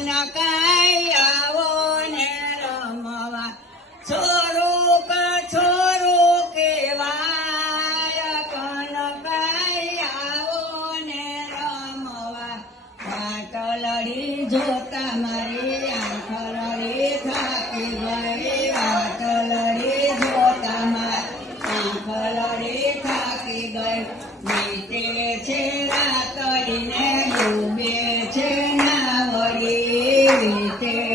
કનકાઈ આવો ને રમવા છોરું કેવાય કનકાઈ આવો ને રમવા વાટલડી જોતા મારી આંખ લડી થાકી ગઈ વાટલડી જોતા મારી આંખ લડી થાકી ગઈ વીતે છે રાતડીને ડૂબે છે નાવડી વીતે